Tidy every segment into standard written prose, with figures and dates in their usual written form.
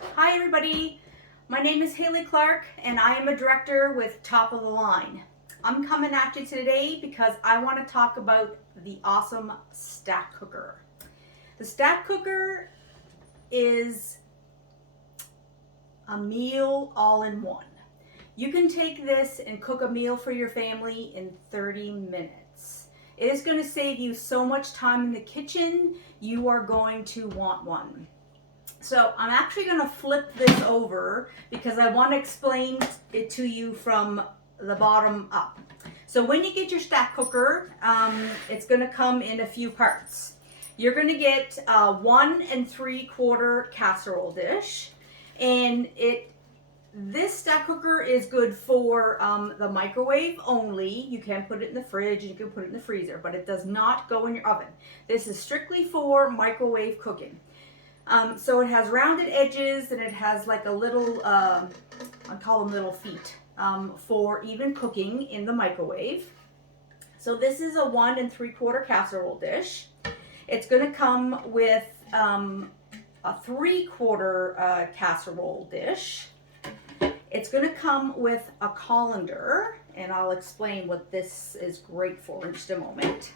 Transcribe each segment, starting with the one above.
Hi everybody, my name is Haley Clark and I am a director with Top of the Line. I'm coming at you today because I want to talk about the awesome stack cooker. The stack cooker is a meal all in one. You can take this and cook a meal for your family in 30 minutes. It is going to save you so much time in the kitchen, you are going to want one. So I'm actually going to flip this over because I want to explain it to you from the bottom up. So when you get your stack cooker, it's going to come in a few parts. You're going to get a 1 3/4 casserole dish, and this stack cooker is good for the microwave only. You can put it in the fridge and you can put it in the freezer, but it does not go in your oven. This is strictly for microwave cooking. So it has rounded edges and it has like a little, I call them little feet, for even cooking in the microwave. So this is a 1 3/4 casserole dish. It's going to come with a 3/4 casserole dish. It's going to come with a colander, and I'll explain what this is great for in just a moment.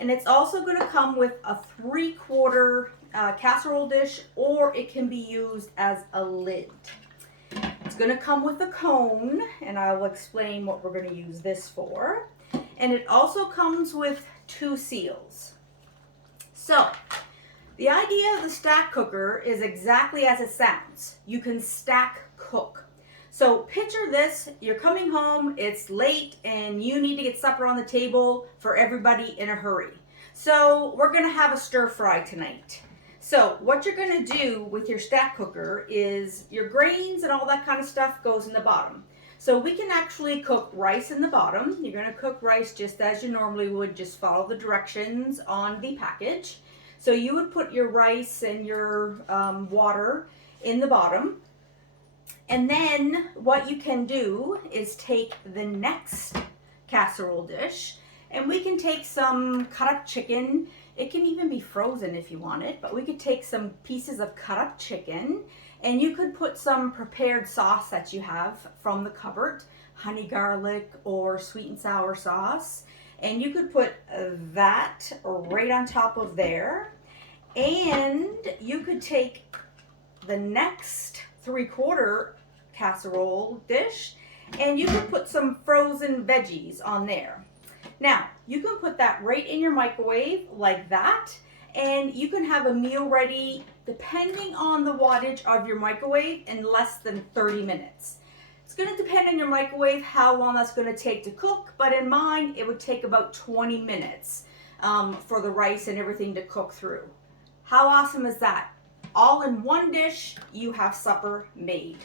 And it's also going to come with a 3/4 casserole dish, or it can be used as a lid. It's going to come with a cone, and I will explain what we're going to use this for. And it also comes with 2 seals. So, the idea of the stack cooker is exactly as it sounds. You can stack cook. So picture this, you're coming home, it's late, and you need to get supper on the table for everybody in a hurry. So we're going to have a stir fry tonight. So what you're going to do with your stack cooker is your grains and all that kind of stuff goes in the bottom. So we can actually cook rice in the bottom. You're going to cook rice just as you normally would, just follow the directions on the package. So you would put your rice and your water in the bottom. And then what you can do is take the next casserole dish, and we can take some cut up chicken. It can even be frozen if you want it, but we could take some pieces of cut up chicken, and you could put some prepared sauce that you have from the cupboard, honey garlic or sweet and sour sauce, and you could put that right on top of there. And you could take the next 3/4 casserole dish, and you can put some frozen veggies on there. Now, you can put that right in your microwave like that, and you can have a meal ready, depending on the wattage of your microwave, in less than 30 minutes. It's going to depend on your microwave how long that's going to take to cook, but in mine, it would take about 20 minutes for the rice and everything to cook through. How awesome is that? All in one dish, you have supper made.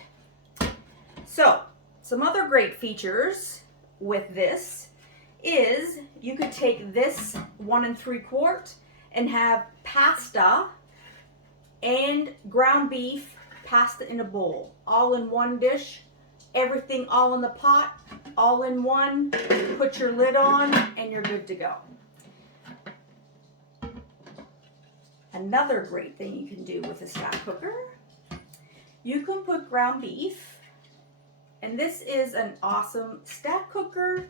So, some other great features with this is you could take this 1 3/4 and have pasta and ground beef pasta in a bowl. All in one dish, everything all in the pot, all in one. Put your lid on and you're good to go. Another great thing you can do with a stack cooker, you can put ground beef, and this is an awesome stack cooker.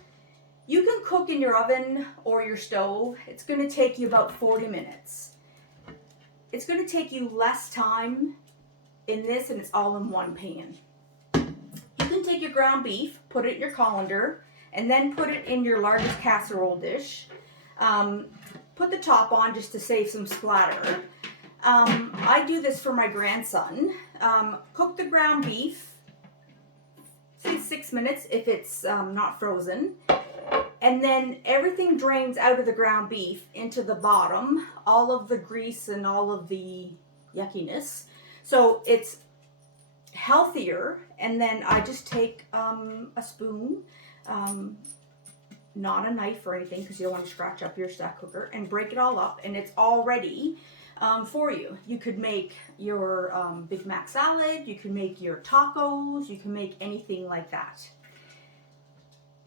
You can cook in your oven or your stove. It's going to take you about 40 minutes. It's going to take you less time in this, and it's all in one pan. You can take your ground beef, put it in your colander, and then put it in your largest casserole dish. Put the top on just to save some splatter. I do this for my grandson. Cook the ground beef, say 6 minutes if it's not frozen. And then everything drains out of the ground beef into the bottom, all of the grease and all of the yuckiness. So it's healthier. And then I just take a spoon, not a knife or anything because you don't want to scratch up your stack cooker, and break it all up, and it's all ready for you. You could make your Big Mac salad, you can make your tacos, you can make anything like that.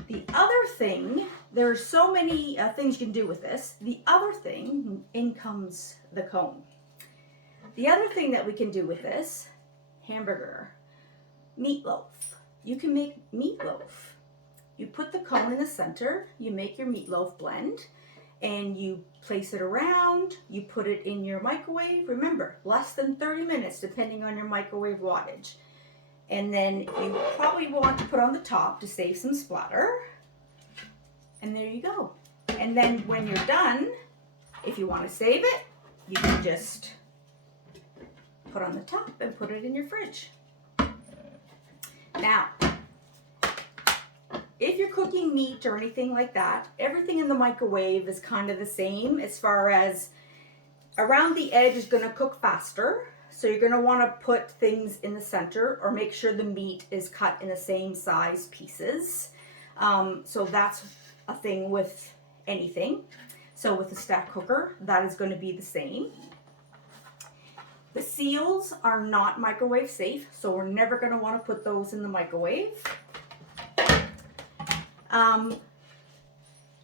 The other thing, there's so many things you can do with this. The other thing, in comes the cone. The other thing that we can do with this hamburger, meatloaf. You can make meatloaf. You put the cone in the center, you make your meatloaf blend, and you place it around, you put it in your microwave. Remember, less than 30 minutes depending on your microwave wattage. And then you probably want to put on the top to save some splatter. And there you go. And then when you're done, if you want to save it, you can just put on the top and put it in your fridge. Now, if you're cooking meat or anything like that, everything in the microwave is kind of the same as far as around the edge is going to cook faster. So you're going to want to put things in the center or make sure the meat is cut in the same size pieces. So that's a thing with anything. So with the stack cooker, that is going to be the same. The seals are not microwave safe, so we're never going to want to put those in the microwave.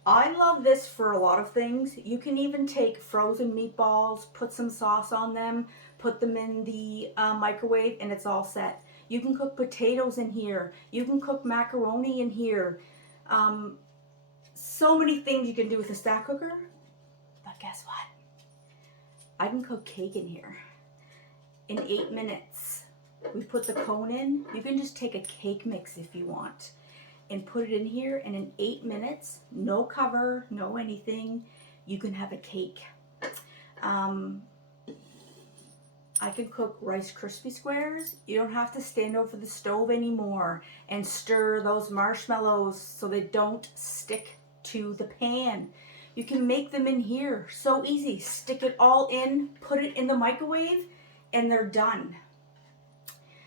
I love this for a lot of things. You can even take frozen meatballs, put some sauce on them, put them in the microwave, and it's all set. You can cook potatoes in here. You can cook macaroni in here. So many things you can do with a stack cooker. But guess what? I can cook cake in here in 8 minutes. We put the cone in. You can just take a cake mix if you want and put it in here, and in 8 minutes, no cover, no anything, you can have a cake. I can cook Rice Krispie squares. You don't have to stand over the stove anymore and stir those marshmallows so they don't stick to the pan. You can make them in here, so easy. Stick it all in, put it in the microwave, and they're done.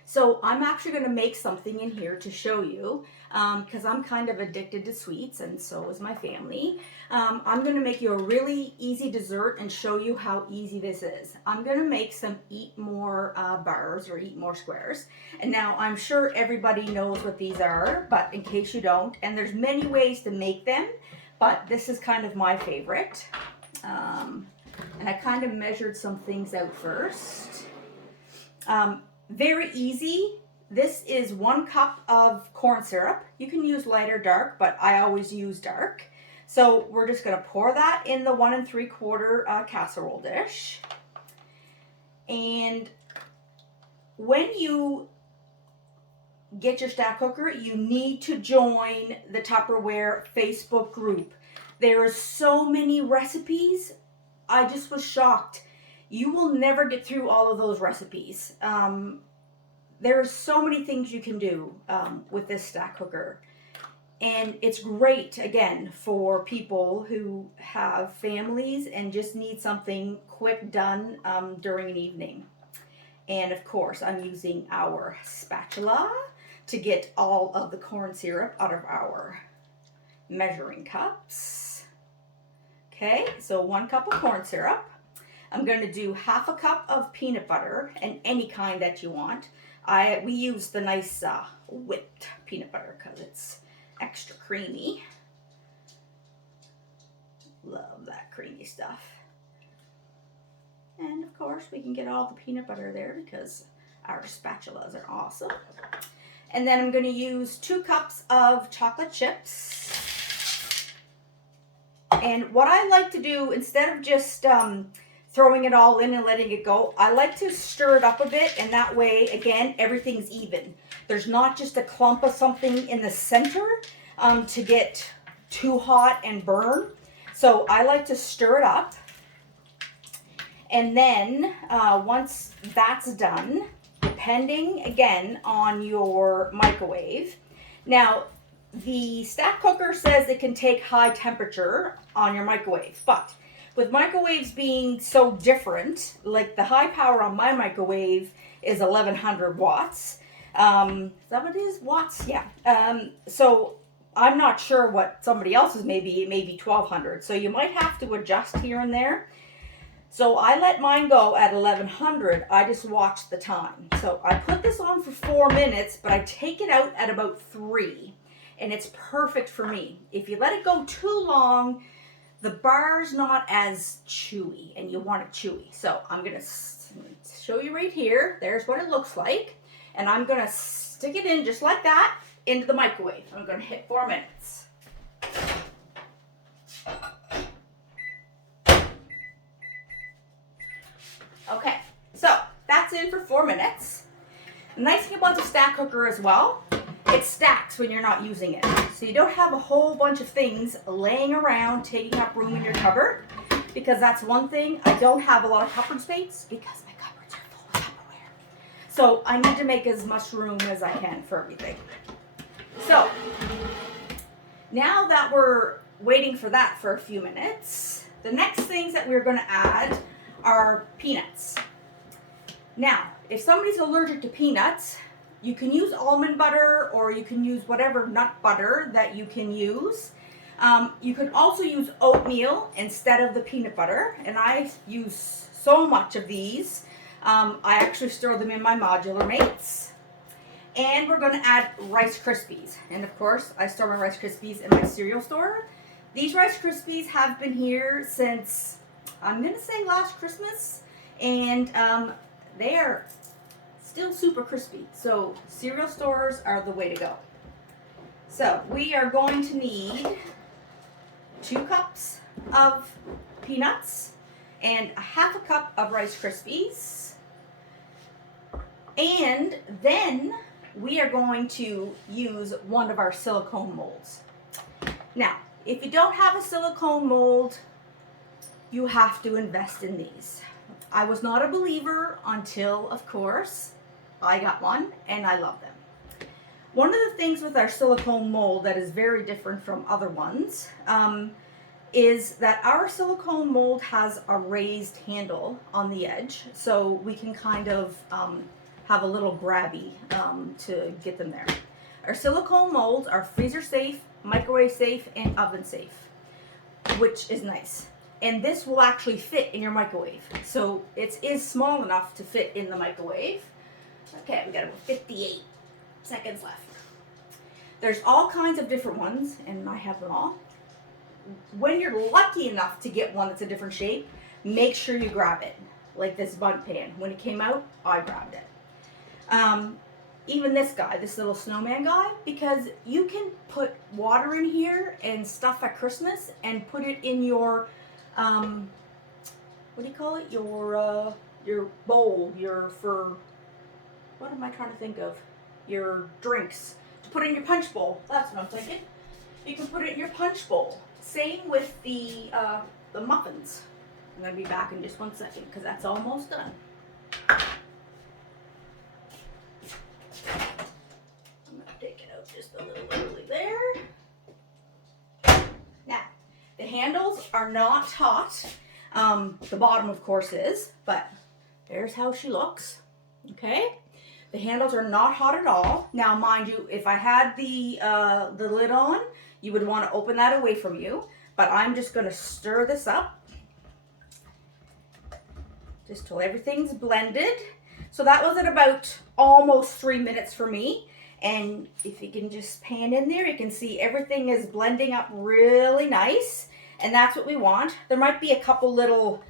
So I'm actually going to make something in here to show you because I'm kind of addicted to sweets, and so is my family. I'm going to make you a really easy dessert and show you how easy this is. I'm going to make some Eat More bars or Eat More squares. And now I'm sure everybody knows what these are, but in case you don't, and there's many ways to make them, but this is kind of my favorite. And I kind of measured some things out first. Very easy. This is 1 cup of corn syrup. You can use light or dark, but I always use dark. So we're just going to pour that in the 1 3/4 casserole dish. And when you get your stack cooker, you need to join the Tupperware Facebook group. There are so many recipes. I just was shocked. You will never get through all of those recipes. There's so many things you can do with this stack cooker. And it's great, again, for people who have families and just need something quick done during an evening. And of course, I'm using our spatula to get all of the corn syrup out of our measuring cups. Okay, so 1 cup of corn syrup. I'm going to do 1/2 cup of peanut butter, and any kind that you want. We use the nice whipped peanut butter because it's extra creamy. Love that creamy stuff. And of course, we can get all the peanut butter there because our spatulas are awesome. And then I'm going to use 2 cups of chocolate chips. And what I like to do, instead of just throwing it all in and letting it go, I like to stir it up a bit, and that way, again, everything's even. There's not just a clump of something in the center to get too hot and burn. So I like to stir it up. And then once that's done, depending, again, on your microwave. Now, the stack cooker says it can take high temperature on your microwave, but with microwaves being so different, like the high power on my microwave is 1100 watts. Is that what it is? Watts? Yeah. So I'm not sure what somebody else's maybe 1200. So you might have to adjust here and there. So I let mine go at 1100. I just watched the time. So I put this on for 4 minutes, but I take it out at about 3. And it's perfect for me. If you let it go too long, the bar's not as chewy, and you want it chewy. So I'm going to show you right here. There's what it looks like. And I'm gonna stick it in just like that into the microwave. I'm gonna hit 4 minutes. Okay, so that's in for 4 minutes. The nice thing about the stack cooker as well, it stacks when you're not using it. So you don't have a whole bunch of things laying around taking up room in your cupboard, because that's one thing. I don't have a lot of cupboard space because my cupboards are full of Tupperware. So I need to make as much room as I can for everything. So now that we're waiting for that for a few minutes, the next things that we're going to add are peanuts. Now, if somebody's allergic to peanuts, you can use almond butter or you can use whatever nut butter that you can use. You can also use oatmeal instead of the peanut butter, and I use so much of these. I actually store them in my modular mates. And we're going to add Rice Krispies. And of course, I store my Rice Krispies in my cereal store. These Rice Krispies have been here since, I'm going to say, last Christmas. And they are still super crispy. So cereal stores are the way to go. So we are going to need 2 cups of peanuts and a half a cup of Rice Krispies. And then we are going to use one of our silicone molds. Now, if you don't have a silicone mold, you have to invest in these. I was not a believer until, of course, I got one and I love them. One of the things with our silicone mold that is very different from other ones is that our silicone mold has a raised handle on the edge, so we can kind of have a little grabby to get them there. Our silicone molds are freezer safe, microwave safe, and oven safe, which is nice. And this will actually fit in your microwave. So it is small enough to fit in the microwave. Okay, we got about 58 seconds left. There's all kinds of different ones, and I have them all. When you're lucky enough to get one that's a different shape, make sure you grab it. Like this bun pan. When it came out, I grabbed it. Even this guy, this little snowman guy, because you can put water in here and stuff at Christmas and put it in your, what do you call it? Your bowl, what am I trying to think of? Your drinks. To put it in your punch bowl. That's what I'm thinking. You can put it in your punch bowl. Same with the muffins. I'm going to be back in just 1 second because that's almost done. I'm going to take it out just a little early there. Now, the handles are not hot. The bottom, of course, is, but there's how she looks. Okay? The handles are not hot at all. Now, mind you, if I had the lid on, you would want to open that away from you. But I'm just going to stir this up just till everything's blended. So that was at about almost 3 minutes for me. And if you can just pan in there, you can see everything is blending up really nice. And that's what we want. There might be a couple little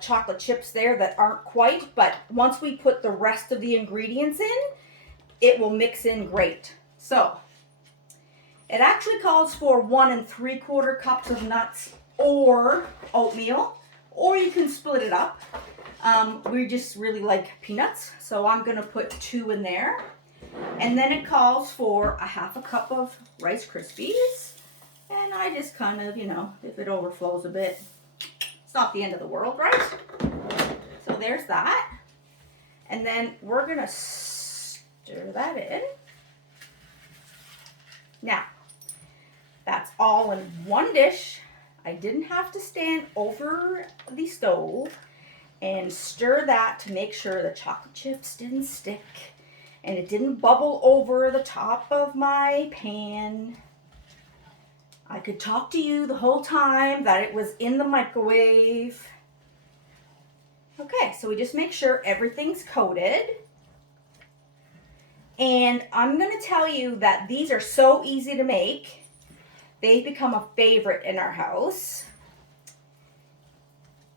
chocolate chips there that aren't quite, but once we put the rest of the ingredients in, it will mix in great. So it actually calls for 1 3/4 cups of nuts or oatmeal, or you can split it up. We just really like peanuts, so I'm gonna put 2 in there. And then it calls for a half a cup of Rice Krispies. And I just kind of, if it overflows a bit, it's not the end of the world, right? So there's that. And then we're gonna stir that in. Now, that's all in one dish. I didn't have to stand over the stove and stir that to make sure the chocolate chips didn't stick and it didn't bubble over the top of my pan. I could talk to you the whole time that it was in the microwave. Okay, so we just make sure everything's coated. And I'm going to tell you that these are so easy to make. They've become a favorite in our house.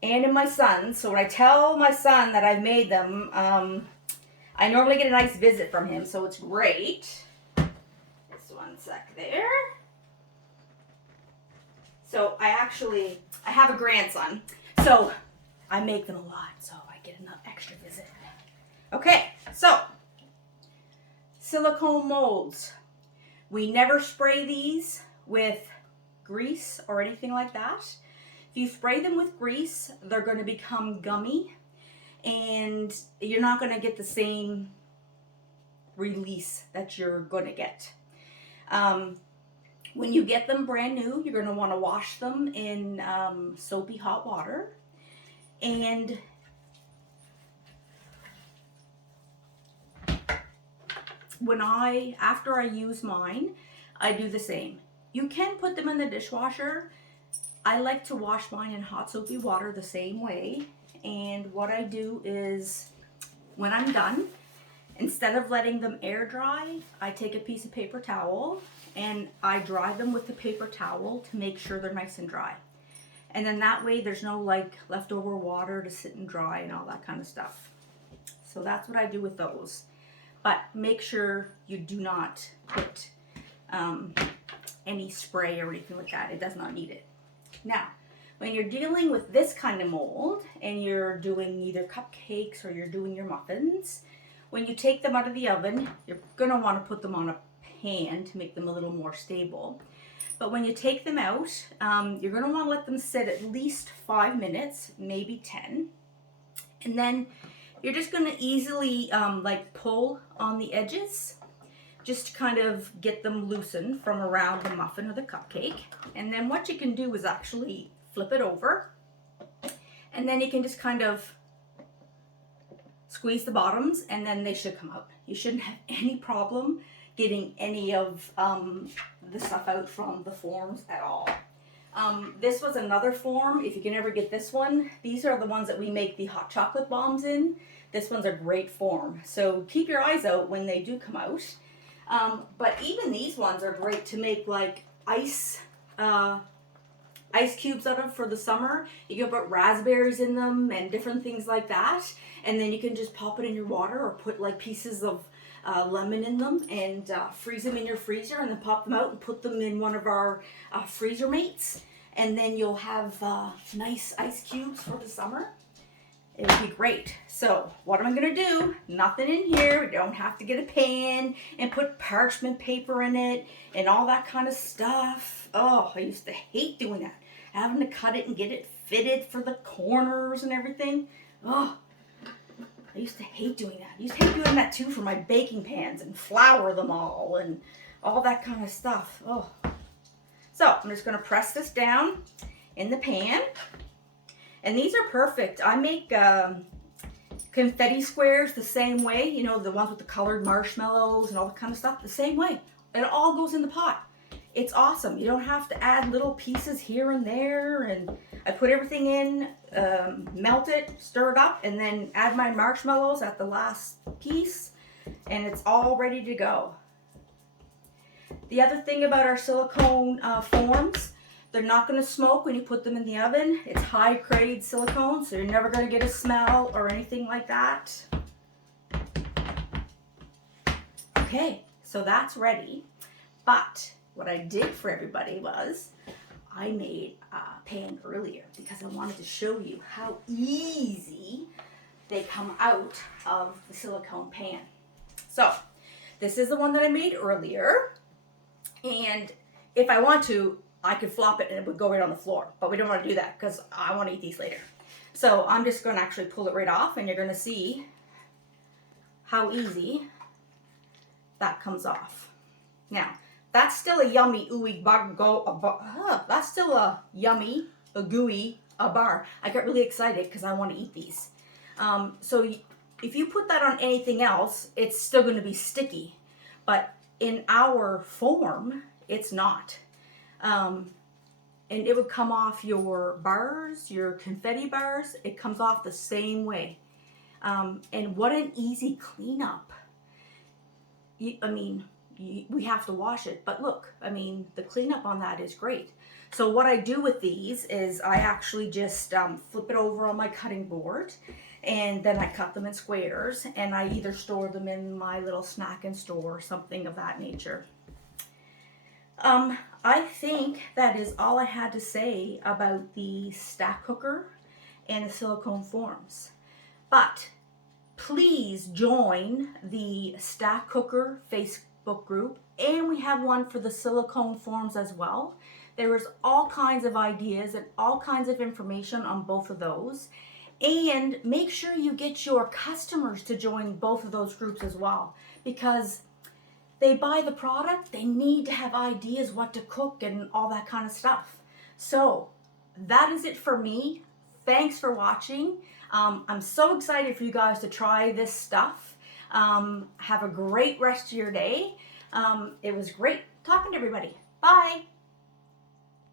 And in my son's. So when I tell my son that I've made them, I I normally get a nice visit from him, so it's great. Just one sec there. So I have a grandson, so I make them a lot, so I get an extra visit. Okay, so silicone molds. We never spray these with grease or anything like that. If you spray them with grease, they're going to become gummy and you're not going to get the same release that you're going to get. When you get them brand new, you're going to want to wash them in soapy hot water. And after I use mine, I do the same. You can put them in the dishwasher. I like to wash mine in hot soapy water the same way. And what I do is, when I'm done, instead of letting them air dry, I take a piece of paper towel and I dry them with the paper towel to make sure they're nice and dry. And then that way there's no like leftover water to sit and dry and all that kind of stuff. So that's what I do with those. But make sure you do not put any spray or anything like that. It does not need it. Now, when you're dealing with this kind of mold and you're doing either cupcakes or you're doing your muffins, when you take them out of the oven, you're going to want to put them on a pan to make them a little more stable. But when you take them out, you're going to want to let them sit at least 5 minutes, maybe 10. And then you're just going to easily like pull on the edges, just to kind of get them loosened from around the muffin or the cupcake. And then what you can do is actually flip it over, and then you can just kind of squeeze the bottoms, and then they should come out. You shouldn't have any problem getting any of the stuff out from the forms at all. This was another form. If you can ever get this one, these are the ones that we make the hot chocolate bombs in. This one's a great form. So keep your eyes out when they do come out. But even these ones are great to make like ice cubes out of for the summer. You can put raspberries in them and different things like that. And then you can just pop it in your water or put like pieces of lemon in them and freeze them in your freezer, and then pop them out and put them in one of our freezer mates. And then you'll have nice ice cubes for the summer. It would be great. So what am I going to do? Nothing in here. We don't have to get a pan and put parchment paper in it and all that kind of stuff. Oh, I used to hate doing that. Having to cut it and get it fitted for the corners and everything. Oh, I used to hate doing that. I used to hate doing that too for my baking pans and flour them all and all that kind of stuff. Oh. So I'm just going to press this down in the pan. And these are perfect. I make confetti squares the same way, you know, the ones with the colored marshmallows and all that kind of stuff, the same way. It all goes in the pot. It's awesome. You don't have to add little pieces here and there. And I put everything in, melt it, stir it up, and then add my marshmallows at the last piece. And it's all ready to go. The other thing about our silicone forms, they're not going to smoke when you put them in the oven. It's high grade silicone, so you're never going to get a smell or anything like that. Okay, so that's ready. But what I did for everybody was I made a pan earlier because I wanted to show you how easy they come out of the silicone pan. So this is the one that I made earlier. And if I want to, I could flop it and it would go right on the floor, but we don't want to do that because I want to eat these later. So I'm just going to actually pull it right off, and you're going to see how easy that comes off. Now, that's still a yummy ooey that's still a yummy, a gooey, a bar. I got really excited because I want to eat these. So if you put that on anything else, it's still going to be sticky, but in our form, it's not. And it would come off your bars, your confetti bars. It comes off the same way. And what an easy cleanup. We have to wash it, but look, I mean, the cleanup on that is great. So what I do with these is I actually just flip it over on my cutting board, and then I cut them in squares, and I either store them in my little snack and store or something of that nature. I think that is all I had to say about the stack cooker and the silicone forms. But please join the stack cooker Facebook group, and we have one for the silicone forms as well. There is all kinds of ideas and all kinds of information on both of those. And make sure you get your customers to join both of those groups as well, because they buy the product, they need to have ideas what to cook and all that kind of stuff. So that is it for me. Thanks for watching. I'm so excited for you guys to try this stuff. Have a great rest of your day. It was great talking to everybody. Bye.